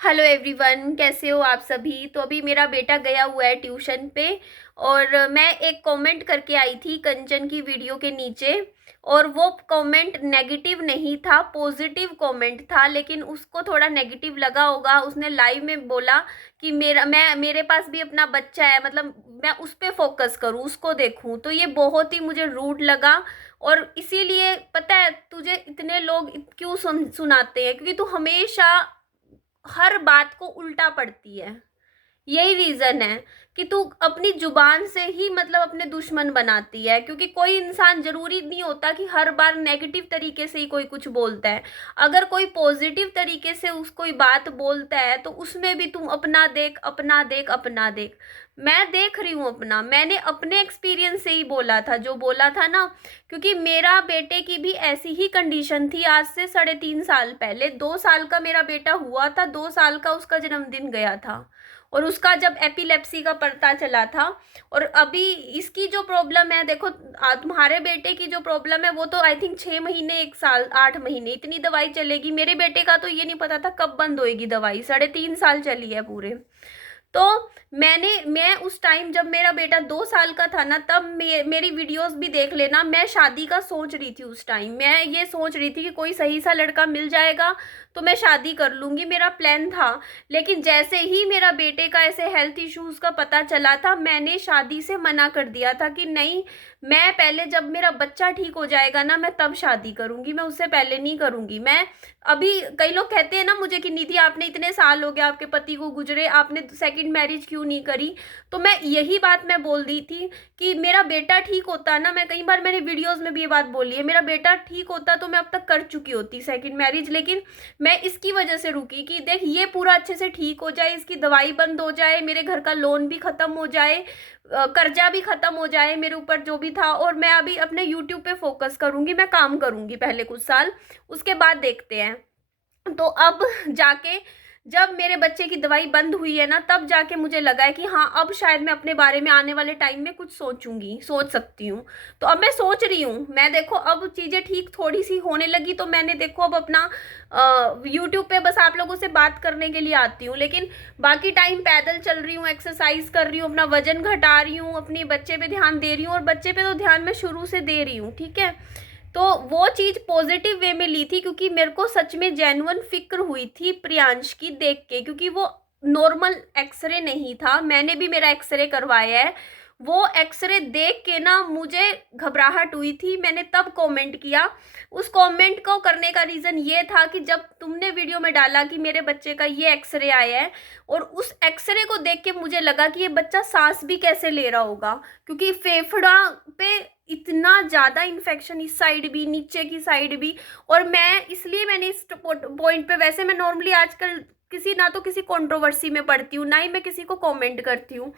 Hello everyone, कैसे हो आप सभी। तो अभी मेरा बेटा गया हुआ है ट्यूशन पे। और मैं एक कमेंट करके आई थी कंचन की वीडियो के नीचे। और वो कमेंट नेगेटिव नहीं था, पॉजिटिव कमेंट था, लेकिन उसको थोड़ा नेगेटिव लगा होगा। उसने लाइव में बोला कि मेरे पास भी अपना बच्चा है, मतलब मैं उस पे फोकस करूँ, उसको देखूँ। तो ये बहुत ही मुझे रूड लगा। और इसीलिए पता है तुझे, इतने लोग क्यों सुनाते हैं, क्योंकि तू हमेशा हर बात को उल्टा पड़ती है। यही रीजन है कि तू अपनी जुबान से ही मतलब अपने दुश्मन बनाती है, क्योंकि कोई इंसान जरूरी नहीं होता कि हर बार नेगेटिव तरीके से ही कोई कुछ बोलता है। अगर कोई पॉजिटिव तरीके से उस कोई बात बोलता है तो उसमें भी तुम अपना देख, अपना देख, अपना देख। मैं देख रही हूँ अपना, मैंने अपने एक्सपीरियंस से ही बोला था जो बोला था ना। क्योंकि मेरा बेटे की भी ऐसी ही कंडीशन थी, आज से 3.5 साल पहले। 2 साल का मेरा बेटा हुआ था, 2 साल का उसका जन्मदिन गया था। और उसका जब एपिलेप्सी का पता चला था। और अभी इसकी जो प्रॉब्लम है देखो, तुम्हारे बेटे की जो प्रॉब्लम है वो तो आई थिंक 6 महीने, 1 साल, 8 महीने इतनी दवाई चलेगी। मेरे बेटे का तो ये नहीं पता था कब बंद होएगी दवाई, 3.5 साल चली है पूरे। तो मैं उस टाइम जब मेरा बेटा 2 साल का था ना, तब मेरी वीडियोस भी देख लेना। मैं शादी का सोच रही थी उस टाइम, मैं ये सोच रही थी कि कोई सही सा लड़का मिल जाएगा तो मैं शादी कर लूंगी, मेरा प्लान था। लेकिन जैसे ही मेरा बेटे का ऐसे हेल्थ इश्यूज का पता चला था, मैंने शादी से मना कर दिया था कि नहीं, मैं पहले जब मेरा बच्चा ठीक हो जाएगा ना, मैं तब शादी करूंगी, मैं उससे पहले नहीं करूंगी। मैं अभी कई लोग कहते हैं ना मुझे कि निधि आपने इतने साल हो गया आपके पति को गुजरे, आपने सेकंड मैरिज क्यों नहीं करी। तो मैं यही बात मैं बोल दी थी कि मेरा बेटा ठीक होता ना, मैं कई बार मैंने वीडियोस में भी ये बात बोली है, मेरा बेटा ठीक होता तो मैं अब तक कर चुकी होती सेकंड मैरिज। लेकिन मैं इसकी वजह से रुकी कि देख ये पूरा अच्छे से ठीक हो जाए, इसकी दवाई बंद हो जाए, मेरे घर का लोन भी खत्म हो जाए, कर्जा भी खत्म हो जाए मेरे ऊपर जो भी था, और मैं अभी अपने यूट्यूब पे फोकस करूंगी, मैं काम करूंगी पहले कुछ साल, उसके बाद देखते हैं। तो अब जाके जब मेरे बच्चे की दवाई बंद हुई है ना, तब जाके मुझे लगा है कि हाँ, अब शायद मैं अपने बारे में आने वाले टाइम में कुछ सोचूंगी, सोच सकती हूँ। तो अब मैं सोच रही हूँ, मैं देखो अब चीजें ठीक थोड़ी सी होने लगी, तो मैंने देखो अब अपना यूट्यूब पे बस आप लोगों से बात करने के लिए आती हूँ, लेकिन बाकी टाइम पैदल चल रही हूँ, एक्सरसाइज कर रही हूँ, अपना वजन घटा रही हूँ, अपनी बच्चे पे ध्यान दे रही हूँ। और बच्चे पे तो ध्यान मैं शुरू से दे रही हूँ, ठीक है। तो वो चीज पॉजिटिव वे में ली थी, क्योंकि मेरे को सच में जेन्युइन फिक्र हुई थी प्रियांश की देख के, क्योंकि वो नॉर्मल एक्सरे नहीं था, मैंने भी मेरा एक्सरे करवाया है। वो एक्सरे देख के ना मुझे घबराहट हुई थी, मैंने तब कमेंट किया। उस कमेंट को करने का रीजन ये था कि जब तुमने वीडियो में डाला कि मेरे बच्चे का ये एक्सरे आया है, और उस एक्सरे को देख के मुझे लगा कि ये बच्चा सांस भी कैसे ले रहा होगा, क्योंकि फेफड़ा पे इतना ज्यादा इन्फेक्शन, इस साइड भी, नीचे की साइड भी। और मैं इसलिए मैंने इस पॉइंट पे, वैसे मैं नॉर्मली आजकल किसी ना तो किसी कंट्रोवर्सी में पढ़ती हूँ, ना ही मैं किसी को कमेंट करती हूँ।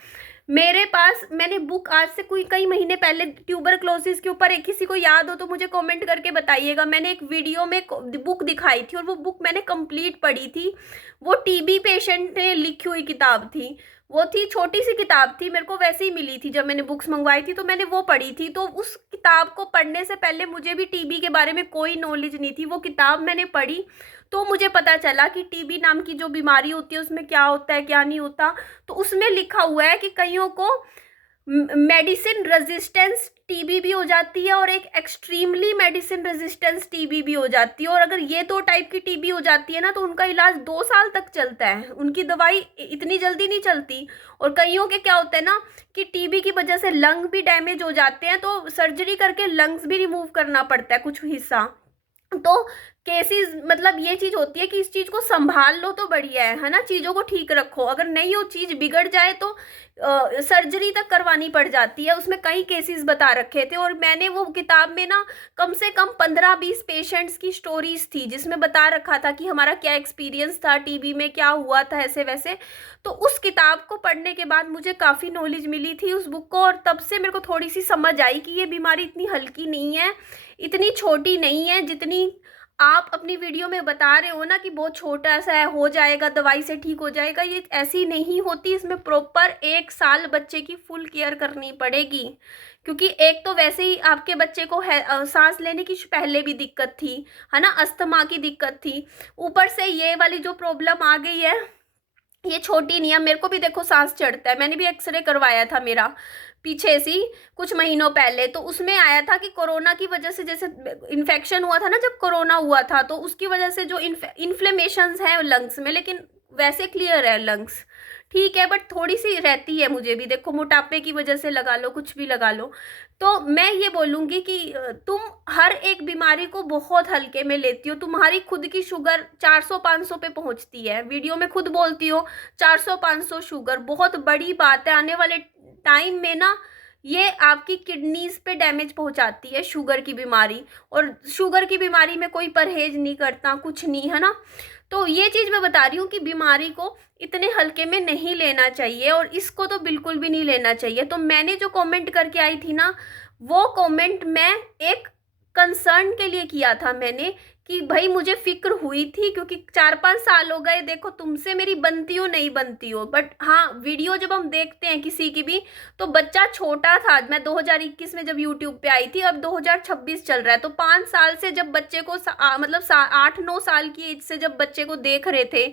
मेरे पास मैंने बुक आज से कोई कई महीने पहले ट्यूबरक्लोसिस के ऊपर, एक किसी को याद हो तो मुझे कमेंट करके बताइएगा, मैंने एक वीडियो में बुक दिखाई थी और वो बुक मैंने कंप्लीट पढ़ी थी। वो टीबी पेशेंट ने लिखी हुई किताब थी। वो थी, छोटी सी किताब थी, मेरे को वैसे ही मिली थी जब मैंने बुक्स मंगवाई थी, तो मैंने वो पढ़ी थी। तो उस किताब को पढ़ने से पहले मुझे भी टीबी के बारे में कोई नॉलेज नहीं थी, वो किताब मैंने पढ़ी तो मुझे पता चला कि टीबी नाम की जो बीमारी होती है उसमें क्या होता है क्या नहीं होता। तो उसमें लिखा हुआ है कि कईयों को मेडिसिन रेजिस्टेंस टीबी भी हो जाती है, और एक एक्सट्रीमली मेडिसिन रेजिस्टेंस टीबी भी हो जाती है। और अगर ये 2 टाइप की टीबी हो जाती है ना, तो उनका इलाज 2 साल तक चलता है, उनकी दवाई इतनी जल्दी नहीं चलती। और कईयों के क्या होता है ना, कि टीबी की वजह से लंग भी डैमेज हो जाते हैं, तो सर्जरी करके लंग्स भी रिमूव करना पड़ता है कुछ हिस्सा। तो केसेस, मतलब ये चीज होती है कि इस चीज को संभाल लो तो बढ़िया है ना, चीजों को ठीक रखो। अगर नहीं वो चीज बिगड़ जाए तो सर्जरी तक करवानी पड़ जाती है। उसमें कई केसेस बता रखे थे, और मैंने वो किताब में ना कम से कम 15-20 पेशेंट्स की स्टोरीज थी, जिसमें बता रखा था कि हमारा क्या एक्सपीरियंस था टीबी में, क्या हुआ था, ऐसे वैसे। तो उस किताब को पढ़ने के बाद मुझे काफी नॉलेज मिली थी उस बुक को, और तब से मेरे को थोड़ी सी समझ आई कि ये बीमारी इतनी हल्की नहीं है, इतनी छोटी नहीं है जितनी आप अपनी वीडियो में बता रहे हो ना कि बहुत छोटा सा है, हो जाएगा, दवाई से ठीक हो जाएगा, ये ऐसी नहीं होती। इसमें प्रॉपर 1 साल बच्चे की फुल केयर करनी पड़ेगी, क्योंकि एक तो वैसे ही आपके बच्चे को है सांस लेने की पहले भी दिक्कत थी, है ना, अस्थमा की दिक्कत थी, ऊपर से ये वाली जो प्रॉब्लम आ गई है, ये छोटी नहीं है। मेरे को भी देखो सांस चढ़ता है, मैंने भी एक्सरे करवाया था मेरा पीछे सी कुछ महीनों पहले, तो उसमें आया था कि कोरोना की वजह से, जैसे इन्फेक्शन हुआ था ना, जब कोरोना हुआ था, तो उसकी वजह से जो इन्फ्लेमेशंस हैं लंग्स में, लेकिन वैसे क्लियर है लंग्स, ठीक है, बट थोड़ी सी रहती है मुझे भी, देखो मोटापे की वजह से लगा लो, कुछ भी लगा लो। तो मैं ये बोलूँगी कि तुम हर एक बीमारी को बहुत हल्के में लेती हो। तुम्हारी खुद की शुगर 400-500 पे पहुंचती है, वीडियो में खुद बोलती हो 400-500 शुगर बहुत बड़ी बात है। आने वाले टाइम में ना ये आपकी किडनीज पे डैमेज पहुंचाती है शुगर की बीमारी, और शुगर की बीमारी में कोई परहेज नहीं करता, कुछ नहीं, है ना। तो ये चीज़ मैं बता रही हूँ कि बीमारी को इतने हल्के में नहीं लेना चाहिए, और इसको तो बिल्कुल भी नहीं लेना चाहिए। तो मैंने जो कमेंट करके आई थी ना, वो कमेंट मैं एक कंसर्न के लिए किया था मैंने, कि भाई मुझे फिक्र हुई थी, क्योंकि 4-5 साल हो गए, देखो तुमसे मेरी बनती हो नहीं बनती हो, बट हाँ वीडियो जब हम देखते हैं किसी की भी, तो बच्चा छोटा था। मैं 2021 में जब यूट्यूब पे आई थी, अब 2026 चल रहा है, तो 5 साल से जब बच्चे को मतलब 8-9 साल की एज से जब बच्चे को देख रहे थे,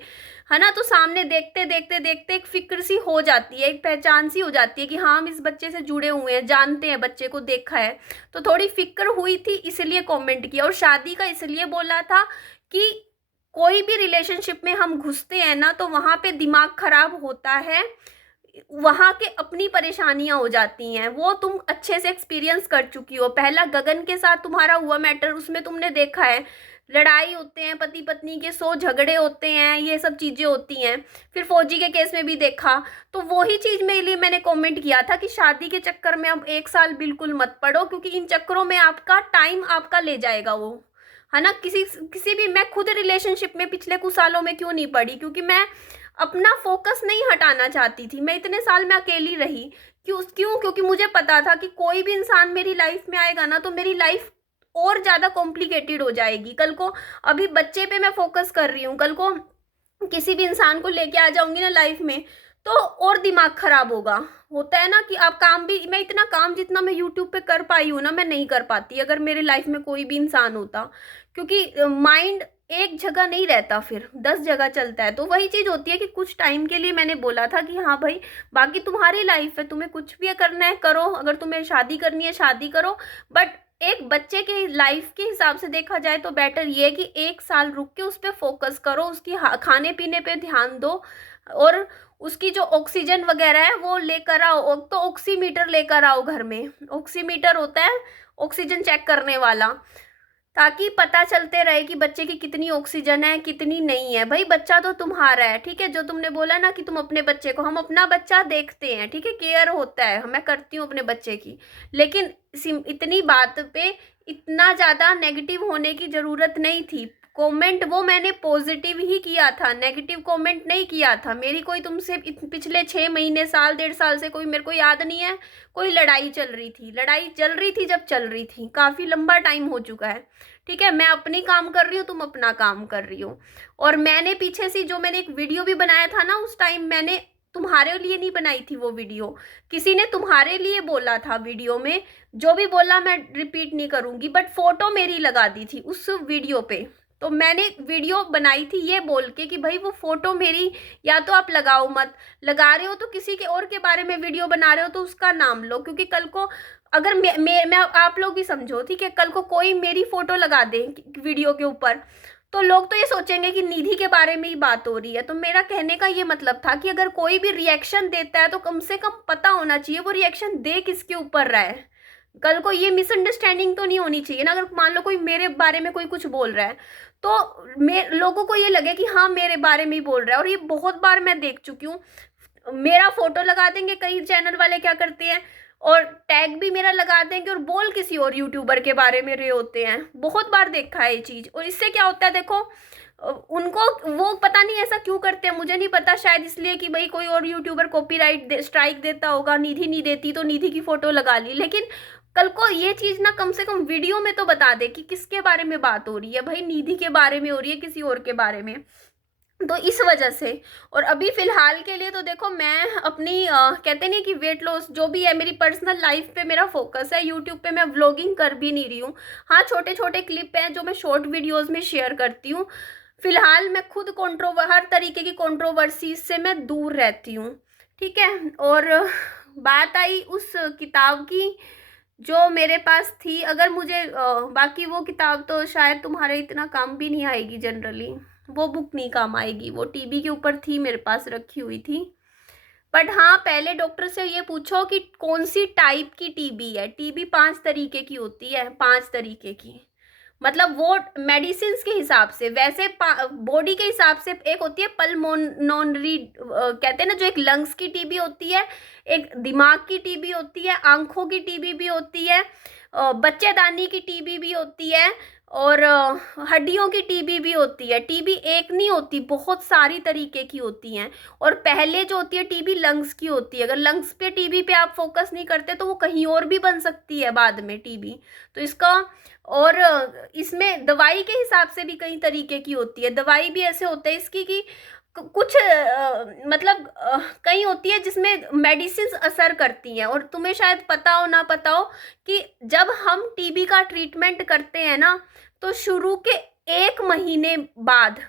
है ना, तो सामने देखते देखते देखते एक फिक्र सी हो जाती है, एक पहचान सी हो जाती है कि हाँ हम इस बच्चे से जुड़े हुए हैं, जानते हैं, बच्चे को देखा है। तो थोड़ी फिक्र हुई थी, इसलिए कमेंट किया। और शादी का इसलिए बोला था कि कोई भी रिलेशनशिप में हम घुसते हैं ना, तो वहाँ पे दिमाग खराब होता है, वहाँ के अपनी परेशानियां हो जाती हैं, वो तुम अच्छे से एक्सपीरियंस कर चुकी हो। पहला गगन के साथ तुम्हारा हुआ मैटर, उसमें तुमने देखा है लड़ाई होते हैं, पति पत्नी के 100 झगड़े होते हैं, ये सब चीज़ें होती हैं। फिर फौजी के केस में भी देखा, तो वही चीज़ मेरे लिए मैंने कमेंट किया था कि शादी के चक्कर में अब 1 साल बिल्कुल मत पड़ो, क्योंकि इन चक्करों में आपका टाइम आपका ले जाएगा वो, है ना। किसी किसी भी, मैं खुद रिलेशनशिप में पिछले कुछ सालों में क्यों नहीं पड़ी, क्योंकि मैं अपना फोकस नहीं हटाना चाहती थी। मैं इतने साल में अकेली रही, क्यों क्योंकि मुझे पता था कि कोई भी इंसान मेरी लाइफ में आएगा ना, तो मेरी लाइफ और ज़्यादा कॉम्प्लिकेटेड हो जाएगी। कल को, अभी बच्चे पे मैं फोकस कर रही हूँ, कल को किसी भी इंसान को लेके आ जाऊंगी ना लाइफ में, तो और दिमाग खराब होगा। होता है ना कि आप काम भी, मैं इतना काम जितना मैं यूट्यूब पे कर पाई हूँ ना, मैं नहीं कर पाती अगर मेरे लाइफ में कोई भी इंसान होता, क्योंकि माइंड एक जगह नहीं रहता, फिर 10 जगह चलता है। तो वही चीज़ होती है कि कुछ टाइम के लिए मैंने बोला था कि हाँ भाई, बाकी तुम्हारी लाइफ है, तुम्हें कुछ भी करना है करो, अगर तुम्हें शादी करनी है शादी करो, बट एक बच्चे के लाइफ के हिसाब से देखा जाए तो बेटर ये है कि 1 साल रुक के उस पर फोकस करो, उसकी खाने पीने पे ध्यान दो, और उसकी जो ऑक्सीजन वगैरह है वो लेकर आओ। तो ऑक्सीमीटर लेकर आओ घर में, ऑक्सीमीटर होता है ऑक्सीजन चेक करने वाला, ताकि पता चलते रहे कि बच्चे की कितनी ऑक्सीजन है कितनी नहीं है। भाई बच्चा तो तुम्हारा है, ठीक है, जो तुमने बोला ना कि तुम अपने बच्चे को, हम अपना बच्चा देखते हैं, ठीक है, केयर होता है, मैं करती हूँ अपने बच्चे की, लेकिन इतनी बात पे इतना ज़्यादा नेगेटिव होने की ज़रूरत नहीं थी। कमेंट वो मैंने पॉजिटिव ही किया था, नेगेटिव कमेंट नहीं किया था। मेरी कोई तुमसे पिछले 6 महीने, साल, 1.5 साल से कोई, मेरे को याद नहीं है कोई लड़ाई चल रही थी। लड़ाई चल रही थी जब चल रही थी, काफ़ी लंबा टाइम हो चुका है, ठीक है। मैं अपनी काम कर रही हूँ, तुम अपना काम कर रही हो। और मैंने पीछे से जो मैंने एक वीडियो भी बनाया था ना, उस टाइम मैंने तुम्हारे लिए नहीं बनाई थी वो वीडियो, किसी ने तुम्हारे लिए बोला था वीडियो में। जो भी बोला मैं रिपीट नहीं करूँगी, बट फोटो मेरी लगा दी थी उस वीडियो पे। तो मैंने वीडियो बनाई थी ये बोल के कि भाई वो फोटो मेरी या तो आप लगाओ मत, लगा रहे हो तो किसी के और के बारे में वीडियो बना रहे हो तो उसका नाम लो, क्योंकि कल को अगर मैं आप लोग भी समझो, ठीक है, कल को कोई मेरी फोटो लगा दे वीडियो के ऊपर, तो लोग तो ये सोचेंगे कि निधि के बारे में ही बात हो रही है। तो मेरा कहने का ये मतलब था कि अगर कोई भी रिएक्शन देता है तो कम से कम पता होना चाहिए वो रिएक्शन दे किसके ऊपर रहा है। कल को ये मिसअंडरस्टैंडिंग तो नहीं होनी चाहिए ना। अगर मान लो कोई मेरे बारे में कोई कुछ बोल रहा है, तो लोगों को ये लगे कि हाँ मेरे बारे में ही बोल रहा है। और ये बहुत बार मैं देख चुकी हूँ, मेरा फोटो लगा देंगे, कई चैनल वाले क्या करते हैं, और टैग भी मेरा लगा देंगे और बोल किसी और यूट्यूबर के बारे में रहे होते हैं। बहुत बार देखा है ये चीज़। और इससे क्या होता है, देखो उनको, वो पता नहीं ऐसा क्यों करते हैं, मुझे नहीं पता, शायद इसलिए कि भाई कोई और यूट्यूबर कॉपीराइट स्ट्राइक देता होगा, निधि नहीं देती तो निधि की फोटो लगा ली। लेकिन कल को ये चीज ना कम से कम वीडियो में तो बता दे कि किसके बारे में बात हो रही है। भाई निधि के बारे में हो रही है, किसी और के बारे में। तो इस वजह से। और अभी फिलहाल के लिए तो देखो मैं अपनी कहते नहीं कि वेट लॉस जो भी है, मेरी पर्सनल लाइफ पे मेरा फोकस है। यूट्यूब पे मैं व्लॉगिंग कर भी नहीं रही हूँ। हाँ, छोटे छोटे क्लिप हैं जो मैं शॉर्ट वीडियोस में शेयर करती हूँ। फिलहाल मैं खुद हर तरीके की कंट्रोवर्सीज से मैं दूर रहती हूँ। ठीक है। और बात आई उस किताब की जो मेरे पास थी। अगर मुझे बाकी वो किताब तो शायद तुम्हारे इतना काम भी नहीं आएगी, जनरली वो बुक नहीं काम आएगी। वो टीबी के ऊपर थी, मेरे पास रखी हुई थी। बट हाँ, पहले डॉक्टर से ये पूछो कि कौन सी टाइप की टीबी है। टीबी 5 तरीके की होती है, 5 तरीके की। मतलब वो मेडिसिन के हिसाब से, वैसे बॉडी के हिसाब से एक होती है पल्मोनरी, कहते हैं ना, जो एक लंग्स की टीबी होती है, एक दिमाग की टीबी होती है, आंखों की टीबी भी होती है, बच्चेदानी की टीबी भी होती है, और हड्डियों की टीबी भी होती है। टीबी एक नहीं होती, बहुत सारी तरीके की होती हैं। और पहले जो होती है टीबी लंग्स की होती है। अगर लंग्स पे टीबी पे आप फोकस नहीं करते तो वो कहीं और भी बन सकती है बाद में टीबी। तो इसका, और इसमें दवाई के हिसाब से भी कई तरीके की होती है। दवाई भी ऐसे होते हैं इसकी कि कुछ मतलब कई होती है जिसमें मेडिसिन असर करती हैं। और तुम्हें शायद पता हो ना पता हो कि जब हम टीबी का ट्रीटमेंट करते हैं ना, तो शुरू के 1 महीने बाद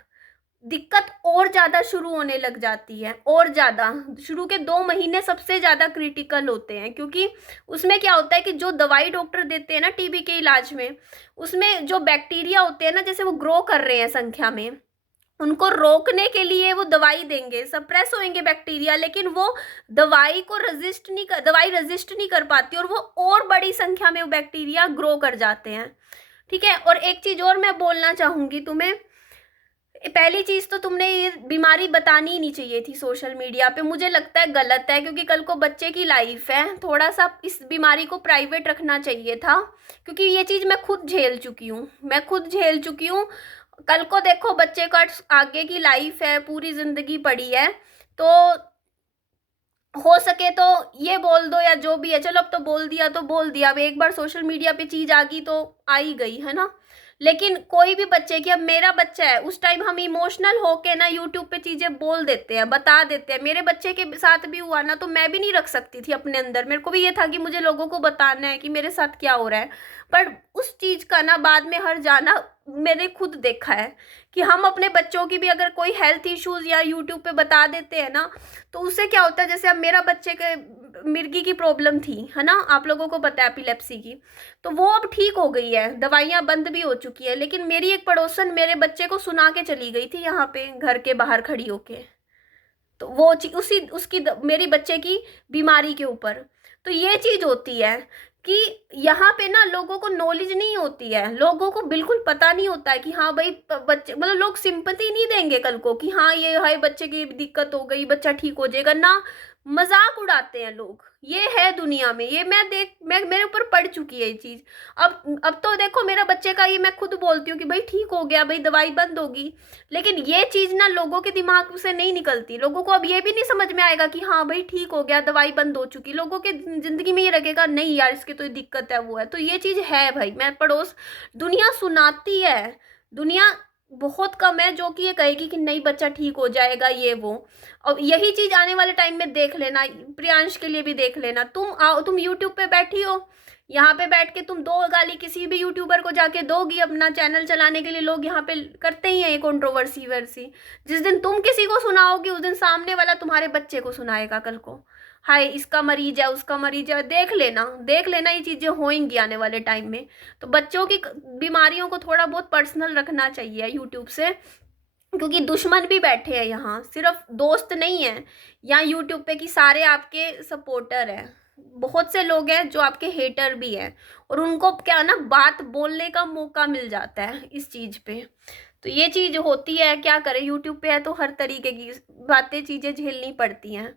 दिक्कत और ज़्यादा शुरू होने लग जाती है। और ज़्यादा शुरू के 2 महीने सबसे ज़्यादा क्रिटिकल होते हैं, क्योंकि उसमें क्या होता है कि जो दवाई डॉक्टर देते हैं ना टीबी के इलाज में, उसमें जो बैक्टीरिया होते हैं ना, जैसे वो ग्रो कर रहे हैं संख्या में, उनको रोकने के लिए वो दवाई देंगे, सप्रेस होंगे बैक्टीरिया, लेकिन वो दवाई रेजिस्ट नहीं कर पाती, और वो और बड़ी संख्या में वो बैक्टीरिया ग्रो कर जाते हैं। ठीक है। और एक चीज और मैं बोलना चाहूंगी तुम्हें। पहली चीज तो तुमने ये बीमारी बतानी ही नहीं चाहिए थी सोशल मीडिया पे, मुझे लगता है गलत है, क्योंकि कल को बच्चे की लाइफ है। थोड़ा सा इस बीमारी को प्राइवेट रखना चाहिए था, क्योंकि ये चीज मैं खुद झेल चुकी हूँ। कल को देखो, बच्चे का आगे की लाइफ है, पूरी जिंदगी पड़ी है। तो हो सके तो ये बोल दो, या जो भी है, चलो अब तो बोल दिया तो बोल दिया। अब एक बार सोशल मीडिया पे चीज आ गई तो आ ही गई, है ना। लेकिन कोई भी बच्चे की, अब मेरा बच्चा है, उस टाइम हम इमोशनल होके ना यूट्यूब पे चीजें बोल देते हैं, बता देते हैं। मेरे बच्चे के साथ भी हुआ ना, तो मैं भी नहीं रख सकती थी अपने अंदर। मेरे को भी ये था कि मुझे लोगों को बताना है कि मेरे साथ क्या हो रहा है। पर उस चीज का ना बाद में हर जाना मैंने खुद देखा है कि हम अपने बच्चों की भी अगर कोई हेल्थ इश्यूज या यूट्यूब पे बता देते हैं ना, तो उससे क्या होता है, जैसे अब मेरा बच्चे के मिर्गी की प्रॉब्लम थी, है ना, आप लोगों को पता है, एपिलेप्सी की, तो वो अब ठीक हो गई है, दवाइयाँ बंद भी हो चुकी है। लेकिन मेरी एक पड़ोसन मेरे बच्चे को सुना के चली गई थी यहाँ पे घर के बाहर खड़ी होके, तो वो मेरी बच्चे की बीमारी के ऊपर। तो ये चीज होती है कि यहाँ पे ना लोगों को नॉलेज नहीं होती है, लोगों को बिल्कुल पता नहीं होता है कि हाँ भाई बच्चे, मतलब लोग सिंपैथी नहीं देंगे कल को कि हाँ ये हाय बच्चे की दिक्कत हो गई, बच्चा ठीक हो जाएगा ना। मजाक उड़ाते हैं लोग, ये है दुनिया में। ये मैं मेरे ऊपर पड़ चुकी है ये चीज। अब तो देखो मेरा बच्चे का, ये मैं खुद बोलती हूँ कि भाई ठीक हो गया, भाई दवाई बंद होगी। लेकिन ये चीज ना लोगों के दिमाग से नहीं निकलती। लोगों को अब ये भी नहीं समझ में आएगा कि हाँ भाई ठीक हो गया, दवाई बंद हो चुकी। लोगों के जिंदगी में ये लगेगा नहीं यार इसकी तो दिक्कत है, वो है। तो ये चीज है भाई, मैं पड़ोस, दुनिया सुनाती है, दुनिया बहुत कम है जो कि ये कहेगी कि नहीं बच्चा ठीक हो जाएगा, ये वो। और यही चीज आने वाले टाइम में देख लेना, प्रियांश के लिए भी देख लेना। तुम यूट्यूब पे बैठी हो, यहाँ पे बैठ के तुम 2 गाली किसी भी यूट्यूबर को जाके दोगी अपना चैनल चलाने के लिए, लोग यहाँ पे करते ही हैं ये कंट्रोवर्सी वर्सी। जिस दिन तुम किसी को सुनाओगी उस दिन सामने वाला तुम्हारे बच्चे को सुनाएगा कल को, हाय इसका मरीज है, उसका मरीज है। देख लेना ये चीजें होंगी आने वाले टाइम में। तो बच्चों की बीमारियों को थोड़ा बहुत पर्सनल रखना चाहिए यूट्यूब से, क्योंकि दुश्मन भी बैठे हैं यहाँ, सिर्फ दोस्त नहीं है यहाँ यूट्यूब पे कि सारे आपके सपोर्टर हैं। बहुत से लोग हैं जो आपके हेटर भी हैं, और उनको क्या ना बात बोलने का मौका मिल जाता है इस चीज पे। तो ये चीज होती है, क्या करें, यूट्यूब पे है तो हर तरीके की बातें चीजें झेलनी पड़ती हैं।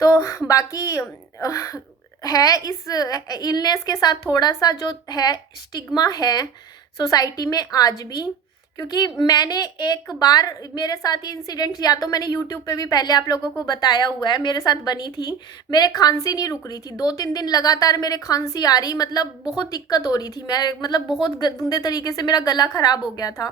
तो बाकी है इस इलनेस के साथ थोड़ा सा जो है स्टिग्मा है सोसाइटी में आज भी, क्योंकि मैंने एक बार मेरे साथ ये इंसिडेंट, या तो मैंने यूट्यूब पे भी पहले आप लोगों को बताया हुआ है, मेरे साथ बनी थी। मेरे खांसी नहीं रुक रही थी, 2-3 दिन लगातार मेरे खांसी आ रही, मतलब बहुत दिक्कत हो रही थी। मैं मतलब बहुत गंदे तरीके से मेरा गला खराब हो गया था।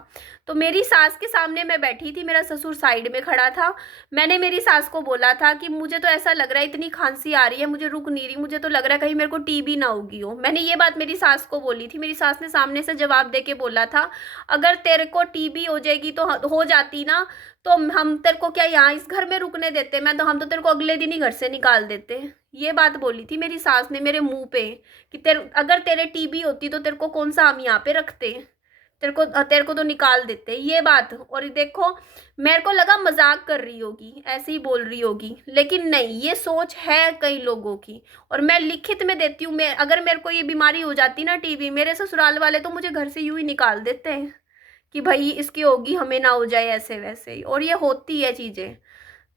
तो मेरी सास के सामने मैं बैठी थी, मेरा ससुर साइड में खड़ा था। मैंने मेरी सास को बोला था कि मुझे तो ऐसा लग रहा है, इतनी खांसी आ रही है, मुझे रुक नहीं रही, मुझे तो लग रहा है कहीं मेरे को टीबी ना होगी हो। मैंने ये बात मेरी सास को बोली थी। मेरी सास ने सामने से जवाब दे के बोला था, अगर तेरे को टीबी हो जाएगी तो हो जाती ना, तो हम तेरे को क्या यहाँ इस घर में रुकने देते? हम तो तेरे को अगले दिन ही घर से निकाल देते। ये बात बोली थी मेरी सास ने मेरे मुंह पे कि अगर तेरे टीबी होती तो तेरे को कौन सा हम यहाँ पे रखते, तेरे को तो निकाल देते, ये बात। और देखो, मेरे को लगा मजाक कर रही होगी, ऐसे ही बोल रही होगी, लेकिन नहीं, ये सोच है कई लोगों की। और मैं लिखित में देती हूँ, मैं अगर मेरे को ये बीमारी हो जाती ना, टीबी, मेरे ससुराल वाले तो मुझे घर से यूं ही निकाल देते हैं कि भाई इसकी होगी, हमें ना हो जाए, ऐसे वैसे ही। और ये होती है चीजें।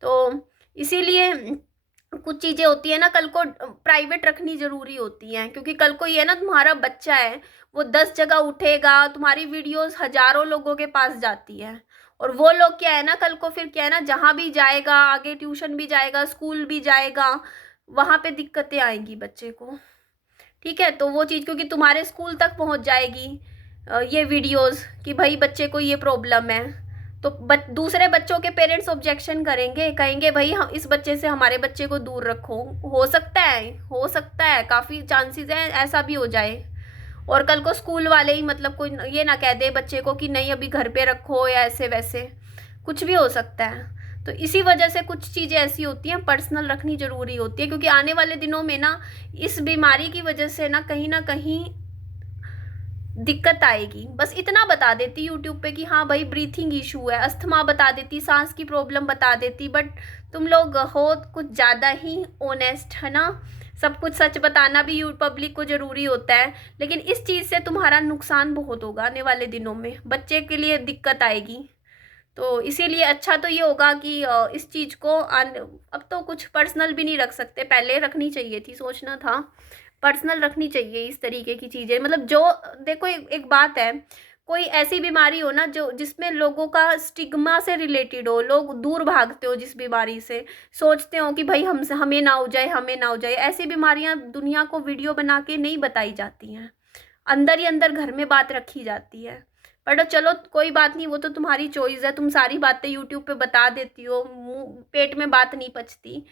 तो इसीलिए कुछ चीजें होती है ना, कल को प्राइवेट रखनी जरूरी होती है, क्योंकि कल को ये ना तुम्हारा बच्चा है, वो 10 जगह उठेगा, तुम्हारी वीडियोस हजारों लोगों के पास जाती है। और वो लोग क्या है ना, कल को फिर क्या है ना, जहां भी जाएगा, आगे ट्यूशन भी जाएगा, स्कूल भी जाएगा, वहां पे दिक्कतें आएंगी बच्चे को। ठीक है, तो वो चीज़ क्योंकि तुम्हारे स्कूल तक पहुंच जाएगी ये वीडियोस कि भाई बच्चे को ये प्रॉब्लम है, तो दूसरे बच्चों के पेरेंट्स ऑब्जेक्शन करेंगे, कहेंगे भाई हम इस बच्चे से हमारे बच्चे को दूर रखो। हो सकता है काफ़ी चांसेस हैं ऐसा भी हो जाए। और कल को स्कूल वाले ही मतलब कोई ये ना कह दे बच्चे को कि नहीं अभी घर पे रखो, या ऐसे वैसे कुछ भी हो सकता है। तो इसी वजह से कुछ चीज़ें ऐसी होती हैं, पर्सनल रखनी ज़रूरी होती है, क्योंकि आने वाले दिनों में ना इस बीमारी की वजह से ना कहीं दिक्कत आएगी। बस इतना बता देती यूट्यूब पे कि हाँ भाई ब्रीथिंग इशू है, अस्थमा बता देती, सांस की प्रॉब्लम बता देती, बट तुम लोग हो कुछ ज़्यादा ही ऑनेस्ट, है ना। सब कुछ सच बताना भी पब्लिक को ज़रूरी होता है, लेकिन इस चीज़ से तुम्हारा नुकसान बहुत होगा आने वाले दिनों में, बच्चे के लिए दिक्कत आएगी। तो इसीलिए अच्छा तो ये होगा कि इस चीज़ को अब तो कुछ पर्सनल भी नहीं रख सकते, पहले रखनी चाहिए थी, सोचना था, पर्सनल रखनी चाहिए इस तरीके की चीज़ें। मतलब जो देखो एक बात है, कोई ऐसी बीमारी हो ना जो जिसमें लोगों का स्टिग्मा से रिलेटेड हो, लोग दूर भागते हो जिस बीमारी से, सोचते हो कि भाई हमसे हमें ना हो जाए, हमें ना हो जाए, ऐसी बीमारियां दुनिया को वीडियो बना के नहीं बताई जाती हैं, अंदर ही अंदर घर में बात रखी जाती है। पर चलो कोई बात नहीं, वो तो तुम्हारी चॉइस है, तुम सारी बातें यूट्यूब पे बता देती हो, मुंह पेट में बात नहीं पचती,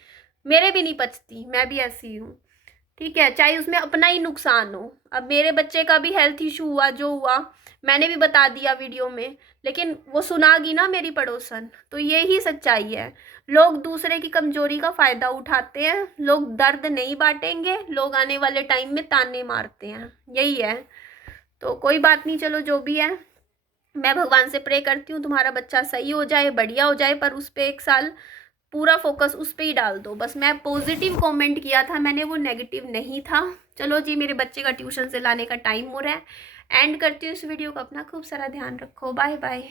मेरे भी नहीं पचती, मैं भी ऐसी हूँ। ठीक है, चाहे उसमें अपना ही नुकसान हो। अब मेरे बच्चे का भी हेल्थ इशू हुआ जो हुआ, मैंने भी बता दिया वीडियो में, लेकिन वो सुनागी ना मेरी पड़ोसन, तो ये ही सच्चाई है। लोग दूसरे की कमजोरी का फायदा उठाते हैं, लोग दर्द नहीं बांटेंगे, लोग आने वाले टाइम में ताने मारते हैं, यही है। तो कोई बात नहीं, चलो जो भी है, मैं भगवान से प्रे करती हूँ तुम्हारा बच्चा सही हो जाए, बढ़िया हो जाए, पर उस पर 1 साल पूरा फोकस उस पर ही डाल दो। बस मैं पॉजिटिव कमेंट किया था मैंने, वो नेगेटिव नहीं था। चलो जी, मेरे बच्चे का ट्यूशन से लाने का टाइम हो रहा है, एंड करती हूँ इस वीडियो को। अपना खूब सारा ध्यान रखो, बाय बाय।